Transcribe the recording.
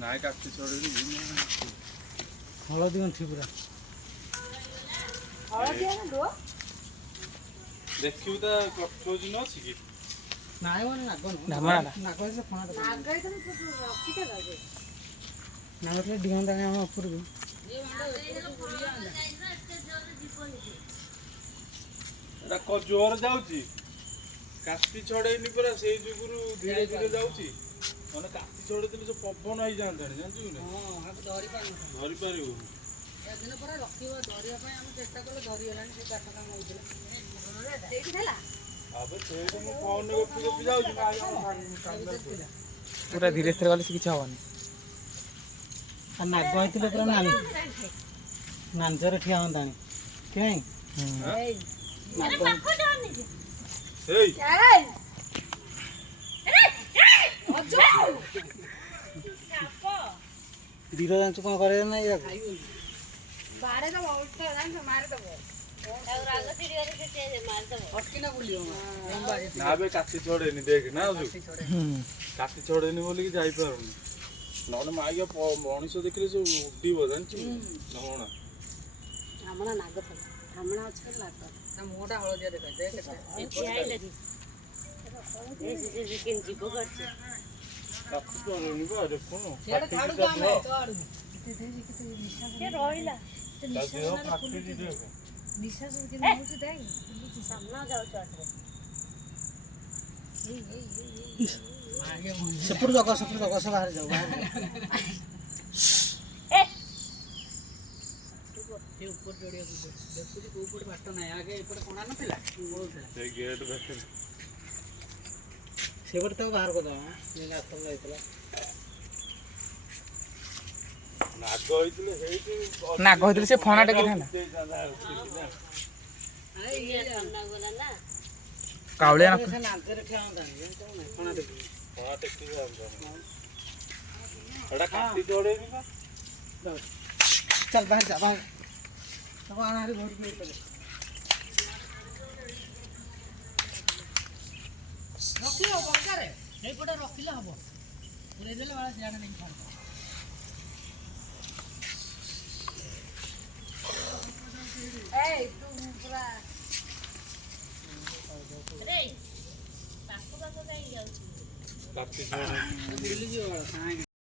ନାଇଁ କାଟି ଛଡେଇଲି ହଳଦୀ ଗଣ୍ଠି ପୁରା ଦେଖିବୁ ତା କଠୋଜି ନ ଅଛି କି ନାଇଁ ମାନେ ନାଗ ନାଗ ହେଲେ ଫଣା ନାଗ ଡିଅନ୍ତା ଆମ ଉପରକୁ ଏଟା ଜୋର ଯାଉଛି କାଟି ଛଡେଇନି ପରା ସେଇ ଯୁଗୁରୁ ଧୀରେ ଧୀରେ ଯାଉଛି ମାନେ କାଟି ଛଡେଇଥିଲେ ସେ ପବନ ହେଇଯାଆନ୍ତାଣି ଜାଣିଛୁ କି ନା ଧରି ପାରିବୁ ଏଦିନ ପରା ରଖିବ ଧରିବା ପାଇଁ ଆମେ ଚେଷ୍ଟା କଲେ ଧରିଗଲାଣି ସେ କାଠ କାମ ହଉଥିଲା ସେଇଟା ମୁଁ ଫୋନ୍ ଗପି ଗପି ଯାଉଛି ପୁରା ଧୀରେ ଧୀରେ ଗଲେ କିଛି ହବନି ନାଗ ହେଇଥିଲେ ପୁରା ନାଞ୍ଜରେ ଠିଆ ହୁଅନ୍ତାଣି କେଁ ଧୀର ଜାଣିଛୁ କଣ କରିବ ନା କାଟି ଛଡେଇନି ଦେଖ ନା କାଟି ଛଡେଇନି ବୋଲିକି ଯାଇପାରୁନି ନହେଲେ ମାଇଆ ମଣିଷ ଦେଖିଲେ ସବୁ ଉଡିବ ଜାଣିଛୁ ମୁହଁଟା ହଳଦିଆ ଦେଖାଯାଏ ସେପଟୁ ଜଗ ସେ ବାହାରେ ଯାଉ ଉପର ଯୋଡ଼ିବାକୁ ଦେଖୁଛି କୋଉ ପଟେ ବାଟ ନାହିଁ ଆଗେ ଏପଟେ କଣା ନଥିଲା ସେଇ ଗେଟ୍ ପାଖରେ ସେପଟେ ତାକୁ ବାହାର କରିଦେବା ଆଶ୍ରମ ଯାଇଥିଲା ନାଗ ହେଇଥିଲେ ସେ ଫଣା ଟେକିଥାନ୍ତା କାଉଳିଆ ନାଗରେ ଠିଆ ହୁଅନ୍ତାନି ଫଣା ଟେକି ଚାଲ ବାହାର ଯା ବାହାର ସବୁ ଆଣାହାରି ଘରକୁ ରଖିଲେ ହବ ଏଇପଟେ ରଖିଲେ ହବ ପୁରେଇ ଦେଲେ ବାଳ ସିଆଡ଼େ ନେଇକି ଥାନ୍ତା କାଟି